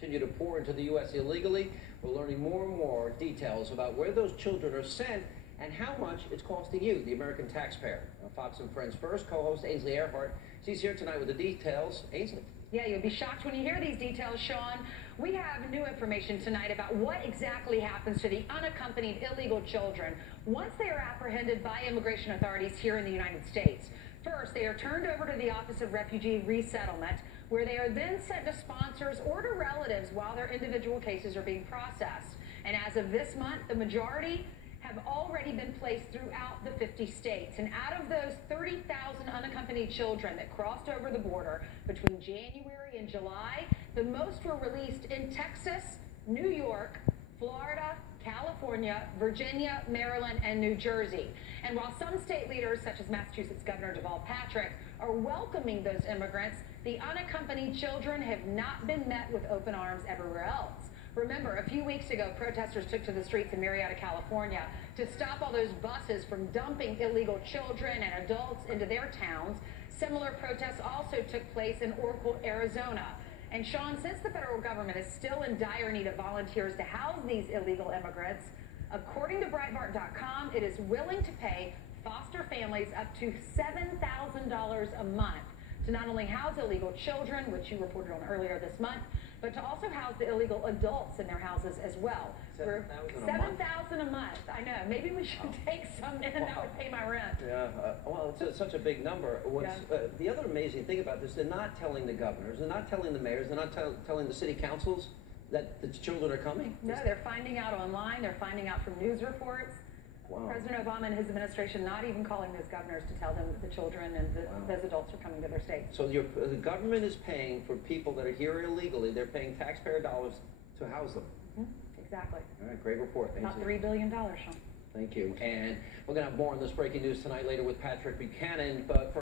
continue to pour into the U.S. illegally. We're learning more and more details about where those children are sent and how much it's costing you, the American taxpayer. Fox and Friends First co-host Ainsley Earhart. She's here tonight with the details. Ainsley. Yeah, you'll be shocked when you hear these details, Sean. We have new information tonight about what exactly happens to the unaccompanied illegal children once they are apprehended by immigration authorities here in the United States. First, they are turned over to the Office of Refugee Resettlement, where they are then sent to sponsors or to relatives while their individual cases are being processed. And as of this month, the majority have already been placed throughout the 50 states. And out of those 30,000 unaccompanied children that crossed over the border between January and July, the most were released in Texas, New York, Florida, California, Virginia, Maryland, and New Jersey. And while some state leaders, such as Massachusetts Governor Deval Patrick, are welcoming those immigrants, the unaccompanied children have not been met with open arms everywhere else. Remember, a few weeks ago, protesters took to the streets in Marietta, California to stop all those buses from dumping illegal children and adults into their towns. Similar protests also took place in Oracle, Arizona. And Sean, since the federal government is still in dire need of volunteers to house these illegal immigrants, according to Breitbart.com, it is willing to pay foster families up to $7,000 a month to not only house illegal children, which you reported on earlier this month, but to also house the illegal adults in their houses as well. $7,000 a month. I know. Maybe we should take some in and that would pay my rent. Yeah. Well, it's such a big number. The other amazing thing about this, they're not telling the governors, they're not telling the mayors, they're not telling the city councils that the children are coming. No, they're finding out online. They're finding out from news reports. Wow. President Obama and his administration not even calling those governors to tell them that the children and those adults are coming to their states. So the government is paying for people that are here illegally. They're paying taxpayer dollars to house them. Exactly. All right, great report. Thank Not $3 billion, Sean. Thank you. And we're going to have more on this breaking news tonight later with Patrick Buchanan. But for